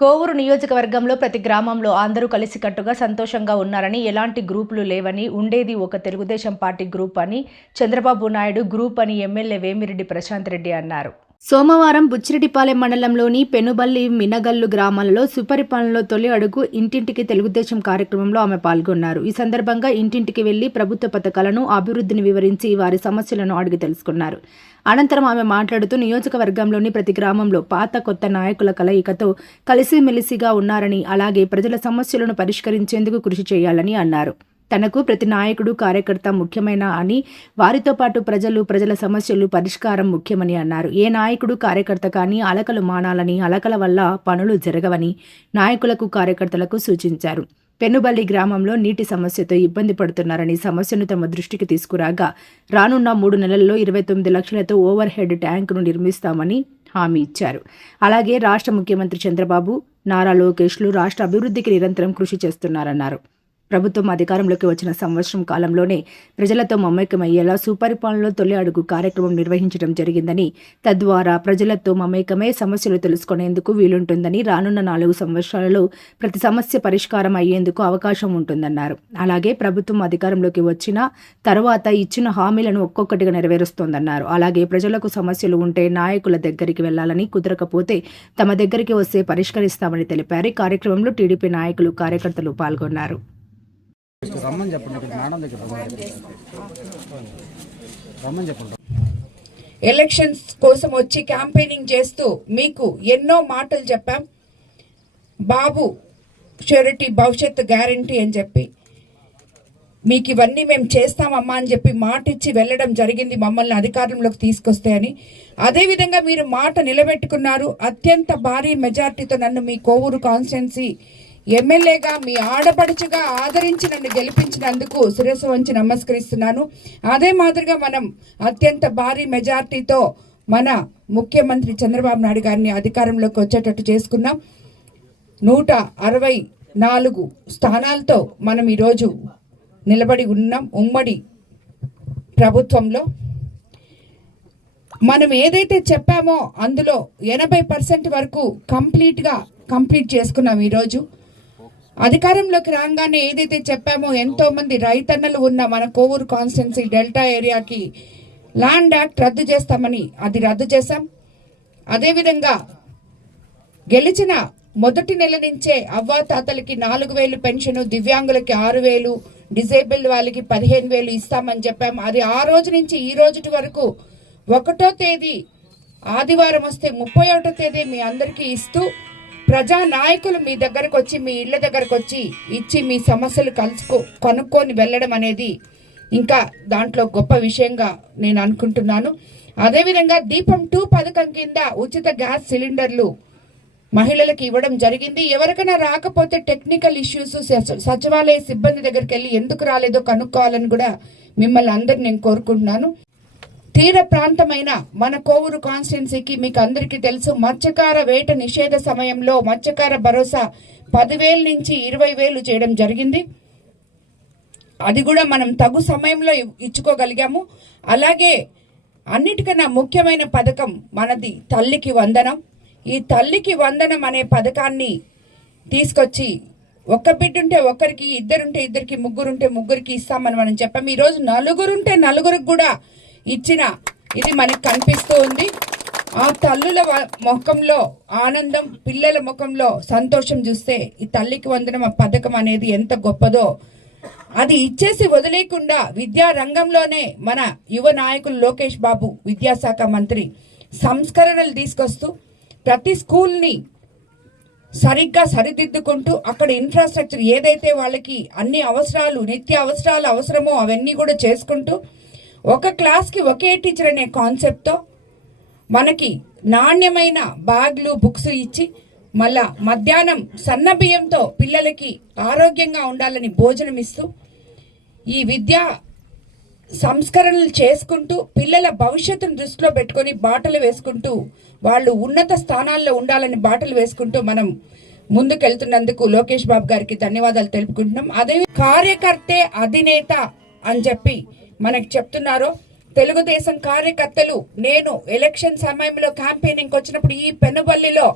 కోవూరు నియోజకవర్గంలో ప్రతి గ్రామంలో అందరూ కలిసికట్టుగా సంతోషంగా ఉన్నారని ఎలాంటి గ్రూపులు లేవని ఉండేది ఒక తెలుగుదేశం పార్టీ గ్రూప్ అని చంద్రబాబు నాయుడు గ్రూప్ అని ఎమ్మెల్యే వేమిరెడ్డి ప్రశాంత్ రెడ్డి అన్నారు. సోమవారం బుచ్చిరెడ్డిపాలెం మండలంలోని పెనుబల్లి మినగల్లు గ్రామాలలో సుపరిపాలనలో తొలి అడుగు ఇంటింటికి తెలుగుదేశం కార్యక్రమంలో ఆమె పాల్గొన్నారు. ఈ సందర్భంగా ఇంటింటికి వెళ్ళి ప్రభుత్వ పథకాలను అభివృద్ధిని వివరించి వారి సమస్యలను అడిగి తెలుసుకున్నారు. అనంతరం ఆమె మాట్లాడుతూ నియోజకవర్గంలోని ప్రతి గ్రామంలో పాత కొత్త నాయకుల కలయికతో కలిసిమెలిసిగా ఉన్నారని అలాగే ప్రజల సమస్యలను పరిష్కరించేందుకు కృషి చేయాలని అన్నారు. తనకు ప్రతి నాయకుడు కార్యకర్త ముఖ్యమైన అని వారితో పాటు ప్రజలు ప్రజల సమస్యలు పరిష్కారం ముఖ్యమని అన్నారు. ఏ నాయకుడు కార్యకర్త కానీ అలకలు మానాలని అలకల వల్ల పనులు జరగవని నాయకులకు కార్యకర్తలకు సూచించారు. పెనుబల్లి గ్రామంలో నీటి సమస్యతో ఇబ్బంది పడుతున్నారని సమస్యను తమ దృష్టికి తీసుకురాగా రానున్న మూడు నెలల్లో ఇరవై తొమ్మిది లక్షలతో ఓవర్ హెడ్ ట్యాంకును నిర్మిస్తామని హామీ ఇచ్చారు. అలాగే రాష్ట్ర ముఖ్యమంత్రి చంద్రబాబు నారా లోకేష్లు రాష్ట్ర అభివృద్ధికి నిరంతరం కృషి చేస్తున్నారన్నారు. ప్రభుత్వం అధికారంలోకి వచ్చిన సంవత్సరం కాలంలోనే ప్రజలతో మమేకమయ్యేలా సుపరిపాలనలో తొలి అడుగు కార్యక్రమం నిర్వహించడం జరిగిందని తద్వారా ప్రజలతో మమేకమే సమస్యలు తెలుసుకునేందుకు వీలుంటుందని రానున్న నాలుగు సంవత్సరాలలో ప్రతి సమస్య పరిష్కారం అయ్యేందుకు అవకాశం ఉంటుందన్నారు. అలాగే ప్రభుత్వం అధికారంలోకి వచ్చిన తర్వాత ఇచ్చిన హామీలను ఒక్కొక్కటిగా నెరవేరుస్తోందన్నారు. అలాగే ప్రజలకు సమస్యలు ఉంటే నాయకుల దగ్గరికి వెళ్ళాలని కుదరకపోతే తమ దగ్గరికి వస్తే పరిష్కరిస్తామని తెలిపారు. కార్యక్రమంలో టీడీపీ నాయకులు కార్యకర్తలు పాల్గొన్నారు. రమ్మని చెప్పండి మేడం దగ్గర రమ్మని. రమ్మని చెప్పండి. ఎలక్షన్స్ కోసం వచ్చి క్యాంపెయినింగ్ చేస్తూ మీకు ఎన్నో మాటలు చెప్పాం. బాబు షూరిటీ భవిష్యత్తు గ్యారంటీ అని చెప్పి. మీకు ఇవన్నీ మేము చేస్తామమ్మా అని చెప్పి మాట ఇచ్చి వెళ్ళడం జరిగింది మమ్మల్ని అధికారంలోకి తీసుకొస్తే అని. అదేవిధంగా మీరు మాట నిలబెట్టుకున్నారు. అత్యంత భారీ మెజార్టీతో నన్ను మీ కోవూరు కాన్స్టిట్యున్సీ ఎమ్మెల్యేగా మీ ఆడపడుచుగా ఆదరించి నన్ను గెలిపించినందుకు శిరస్సు వంచి నమస్కరిస్తున్నాను. అదే మాదిరిగా మనం అత్యంత భారీ మెజార్టీతో మన ముఖ్యమంత్రి చంద్రబాబు నాయుడు గారిని అధికారంలోకి వచ్చేటట్టు చేసుకున్నాం. నూట అరవై నాలుగు స్థానాలతో మనం ఈరోజు నిలబడి ఉన్నాం. ఉమ్మడి ప్రభుత్వంలో మనం ఏదైతే చెప్పామో అందులో ఎనభై పర్సెంట్ వరకు కంప్లీట్గా కంప్లీట్ చేసుకున్నాం ఈరోజు. అధికారంలోకి రాగానే ఏదైతే చెప్పామో ఎంతో మంది రైతన్నలు ఉన్న మన కోవూరు కాన్స్టిట్యున్సీ డెల్టా ఏరియాకి ల్యాండ్ యాక్ట్ రద్దు చేస్తామని అది రద్దు చేశాం. అదేవిధంగా గెలిచిన మొదటి నెల నుంచే అవ్వాతాతలకి నాలుగు వేలు పెన్షన్ దివ్యాంగులకి ఆరు వేలు డిజేబుల్ వాళ్ళకి పదిహేను వేలు ఇస్తామని చెప్పాం. అది ఆ రోజు నుంచి ఈ రోజుటి వరకు ఒకటో తేదీ ఆదివారం వస్తే ముప్పై ఒకటో తేదీ మీ అందరికీ ఇస్తూ ప్రజా నాయకులు మీ దగ్గరకు వచ్చి మీ ఇళ్ళ దగ్గరకు వచ్చి ఇచ్చి మీ సమస్యలు కలుసుకో కనుక్కొని వెళ్ళడం అనేది ఇంకా దాంట్లో గొప్ప విషయంగా నేను అనుకుంటున్నాను. అదేవిధంగా దీపం టూ పథకం కింద ఉచిత గ్యాస్ సిలిండర్లు మహిళలకు ఇవ్వడం జరిగింది. ఎవరికైనా రాకపోతే టెక్నికల్ ఇష్యూస్ సచివాలయ సిబ్బంది దగ్గరికి వెళ్ళి ఎందుకు రాలేదో కనుక్కోవాలని కూడా మిమ్మల్ని అందరు నేను కోరుకుంటున్నాను. తీర ప్రాంతమైన మన కోవూరు కాన్స్టిట్యున్సీకి మీకు అందరికీ తెలుసు మత్స్యకార వేట నిషేధ సమయంలో మత్స్యకార భరోసా పదివేల నుంచి ఇరవై వేలు చేయడం జరిగింది. అది కూడా మనం తగు సమయంలో ఇచ్చుకోగలిగాము. అలాగే అన్నిటికన్నా ముఖ్యమైన పథకం మనది తల్లికి వందనం. ఈ తల్లికి వందనం అనే పథకాన్ని తీసుకొచ్చి ఒక్క బిడ్డుంటే ఒక్కరికి ఇద్దరుంటే ఇద్దరికి ముగ్గురుంటే ముగ్గురికి ఇస్తామని మనం చెప్పాం ఈరోజు నలుగురుంటే నలుగురికి కూడా ఇచ్చిన. ఇది మనకు కనిపిస్తూ ఉంది ఆ తల్లుల వ- ముఖంలో ఆనందం పిల్లల ముఖంలో సంతోషం చూస్తే ఈ తల్లికి వందనం ఆ పథకం అనేది ఎంత గొప్పదో. అది ఇచ్చేసి వదిలేకుండా విద్యా రంగంలోనే మన యువ నాయకులు లోకేష్ బాబు విద్యాశాఖ మంత్రి సంస్కరణలు తీసుకొస్తూ ప్రతి స్కూల్ని సరిగ్గా సరిదిద్దుకుంటూ అక్కడ ఇన్ఫ్రాస్ట్రక్చర్ ఏదైతే వాళ్ళకి అన్ని అవసరాలు నిత్య అవసరాలు అవసరమో అవన్నీ కూడా చేసుకుంటూ ఒక క్లాస్కి ఒకే టీచర్ అనే కాన్సెప్ట్తో మనకి నాణ్యమైన బ్యాగ్లు బుక్స్ ఇచ్చి మళ్ళా మధ్యాహ్నం సన్న బియ్యంతో పిల్లలకి ఆరోగ్యంగా ఉండాలని భోజనం ఇస్తూ ఈ విద్యా సంస్కరణలు చేసుకుంటూ పిల్లల భవిష్యత్తును దృష్టిలో పెట్టుకొని బాటలు వేసుకుంటూ వాళ్ళు ఉన్నత స్థానాల్లో ఉండాలని బాటలు వేసుకుంటూ మనం ముందుకెళ్తున్నందుకు లోకేష్ బాబు గారికి ధన్యవాదాలు తెలుపుకుంటున్నాం. అదే కార్యకర్తే అధినేత అని చెప్పి మనకు చెప్తున్నారు తెలుగుదేశం కార్యకర్తలు నేను ఎలక్షన్ సమయంలో క్యాంపెయినింగ్ వచ్చినప్పుడు ఈ పెనుబల్లిలో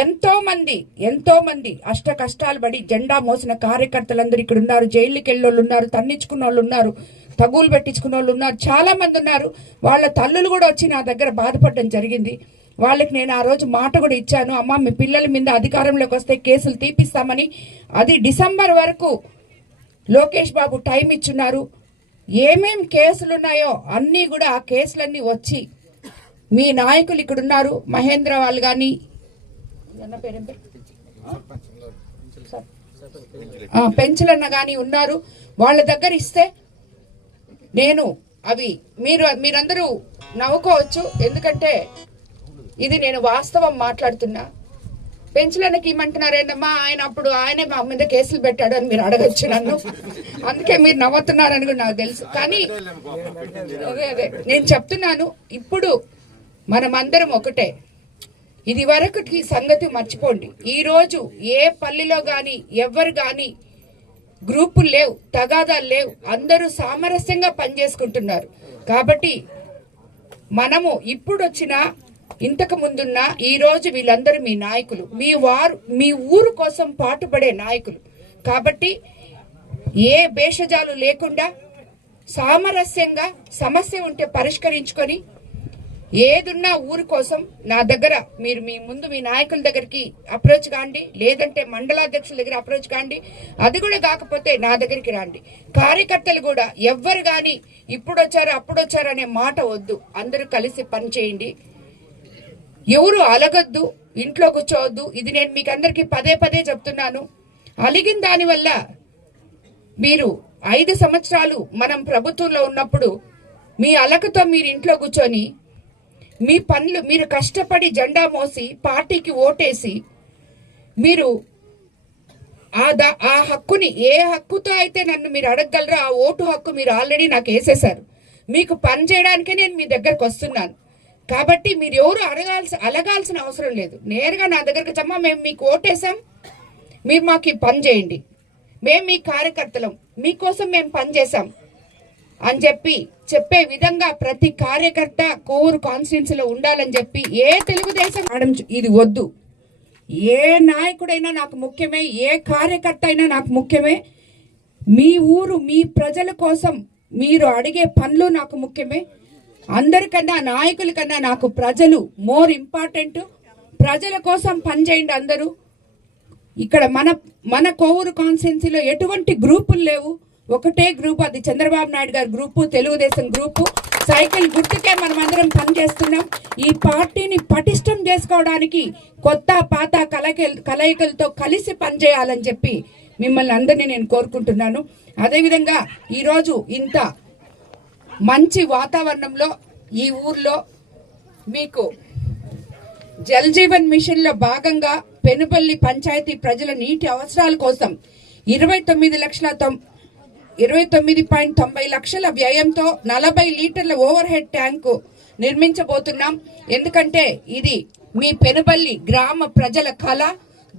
ఎంతో మంది ఎంతో మంది అష్ట కష్టాలు పడి జెండా మోసిన కార్యకర్తలందరూ ఇక్కడ ఉన్నారు. జైళ్ళకి వెళ్ళోళ్ళు ఉన్నారు తన్నించుకున్న వాళ్ళు ఉన్నారు తగులు పెట్టించుకున్న వాళ్ళు ఉన్నారు చాలా మంది ఉన్నారు. వాళ్ళ తల్లులు కూడా వచ్చి నా దగ్గర బాధపడడం జరిగింది. వాళ్ళకి నేను ఆ రోజు మాట కూడా ఇచ్చాను. అమ్మ మీ పిల్లల మీద అధికారంలోకి వస్తే కేసులు తీపిస్తామని. అది డిసెంబర్ వరకు లోకేష్ బాబు టైం ఇచ్చున్నారు. ఏమేం కేసులు ఉన్నాయో అన్నీ కూడా ఆ కేసులన్నీ వచ్చి మీ నాయకులు ఇక్కడ ఉన్నారు మహేంద్ర వాళ్ళు కానీ పేరు? పెంచులన్న కానీ ఉన్నారు. వాళ్ళ దగ్గర ఇస్తే నేను అవి మీరు మీరందరూ నవ్వుకోవచ్చు. ఎందుకంటే ఇది నేను వాస్తవం మాట్లాడుతున్నా. పెంచులన్నకి ఇమ్మంటున్నారు ఆయన అప్పుడు ఆయనే మా మీద కేసులు పెట్టాడు అని మీరు అడగచ్చు నన్ను. అందుకే మీరు నవ్వుతున్నారని కూడా నాకు తెలుసు. కానీ అదే అదే. నేను చెప్తున్నాను ఇప్పుడు మనమందరం ఒకటే. ఇది వరకుకి సంగతి మర్చిపోండి. ఈరోజు ఏ పల్లెలో కానీ ఎవరు కానీ గ్రూపులు లేవు తగాదాలు లేవు. అందరూ సామరస్యంగా పనిచేసుకుంటున్నారు. కాబట్టి మనము ఇప్పుడు వచ్చిన ఇంతకు ముందున్న ఈ రోజు వీళ్ళందరూ మీ నాయకులు. మీ వారు మీ ఊరు కోసం పాటుపడే నాయకులు. కాబట్టి ఏ భేషజాలు లేకుండా సామరస్యంగా సమస్య ఉంటే పరిష్కరించుకొని ఏదున్నా ఊరు కోసం నా దగ్గర మీరు మీ ముందు మీ నాయకుల దగ్గరికి అప్రోచ్ కాండి. లేదంటే మండలాధ్యక్షుల దగ్గర అప్రోచ్ కాండి. అది కూడా కాకపోతే నా దగ్గరికి రండి. కార్యకర్తలు కూడా ఎవ్వరు కానీ ఇప్పుడు వచ్చారు అప్పుడు వచ్చారు అనే మాట వద్దు. అందరూ కలిసి పని చేయండి ఎవరు అలగద్దు ఇంట్లో కూర్చోవద్దు. ఇది నేను మీకు అందరికీ పదే పదే చెప్తున్నాను. అలిగిన దానివల్ల మీరు ఐదు సంవత్సరాలు మనం ప్రభుత్వంలో ఉన్నప్పుడు మీ అలకతో మీరు ఇంట్లో కూర్చొని మీ పనులు మీరు కష్టపడి జెండా మోసి పార్టీకి ఓటేసి మీరు ఆ దా ఆ హక్కుని ఏ హక్కుతో అయితే నన్ను మీరు అడగగలరో ఆ ఓటు హక్కు మీరు ఆల్రెడీ నాకు వేసేశారు. మీకు పని చేయడానికే నేను మీ దగ్గరకు వస్తున్నాను. కాబట్టి మీరు ఎవరు అడగాల్సి అలగాల్సిన అవసరం లేదు. నేరుగా నా దగ్గరకు చమ్మా మేము మీకు ఓటేసాం. మీరు మాకు పని చేయండి. మేము మీ కార్యకర్తలం. మీకోసం మేము పనిచేసాం అని చెప్పి చెప్పే విధంగా ప్రతి కార్యకర్త కోరు కాన్స్టిట్యున్సీలో ఉండాలని చెప్పి ఏ తెలుగుదేశం మేడం ఇది వద్దు. ఏ నాయకుడైనా నాకు ముఖ్యమే ఏ కార్యకర్త అయినా నాకు ముఖ్యమే. మీ ఊరు మీ ప్రజల కోసం మీరు అడిగే పనులు నాకు ముఖ్యమే. అందరికన్నా నాయకుల కన్నా నాకు ప్రజలు మోర్ ఇంపార్టెంట్. ప్రజల కోసం పనిచేయండి అందరూ. ఇక్కడ మన మన కోవూరు కాన్స్టిట్యున్సీలో ఎటువంటి గ్రూపులు లేవు. ఒకటే గ్రూప్ అది చంద్రబాబు నాయుడు గారి గ్రూపు తెలుగుదేశం గ్రూపు. సైకిల్ గుర్తుకే మనం అందరం పనిచేస్తున్నాం ఈ పార్టీని పటిష్టం చేసుకోవడానికి కొత్త పాత కలయిక కలయికలతో కలిసి పనిచేయాలని చెప్పి మిమ్మల్ని అందరినీ నేను కోరుకుంటున్నాను. అదేవిధంగా ఈరోజు ఇంత మంచి వాతావరణంలో ఈ ఊర్లో మీకు జల్ జీవన్ మిషన్లో భాగంగా పెనుపల్లి పంచాయతీ ప్రజల నీటి అవసరాల కోసం ఇరవై తొమ్మిది లక్షల తొం ఇరవై తొమ్మిది పాయింట్ తొంభై లక్షల వ్యయంతో నలభై లీటర్ల ఓవర్ హెడ్ ట్యాంకు నిర్మించబోతున్నాం. ఎందుకంటే ఇది మీ పెనుబల్లి గ్రామ ప్రజల కళ.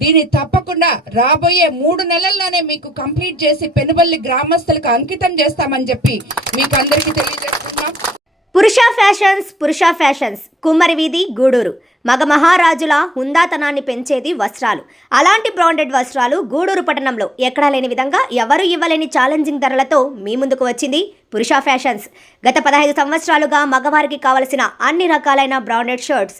దీన్ని తప్పకుండా రాబోయే మూడు నెలల్లోనే మీకు కంప్లీట్ చేసి పెనుబల్లి గ్రామస్తులకు అంకితం చేస్తామని చెప్పి మీకు అందరికీ తెలియజేస్తున్నాం. పురుష ఫ్యాషన్స్ పురుష ఫ్యాషన్స్. కుమ్మరి వీధి గూడూరు. మగ మహారాజుల హుందాతనాన్ని పెంచేది వస్త్రాలు. అలాంటి బ్రాండెడ్ వస్త్రాలు గూడూరు పట్టణంలో ఎక్కడా లేని విధంగా ఎవరు ఇవ్వలేని ఛాలెంజింగ్ ధరలతో మీ ముందుకు వచ్చింది పురుష ఫ్యాషన్స్. గత పదహైదు సంవత్సరాలుగా మగవారికి కావలసిన అన్ని రకాలైన branded shirts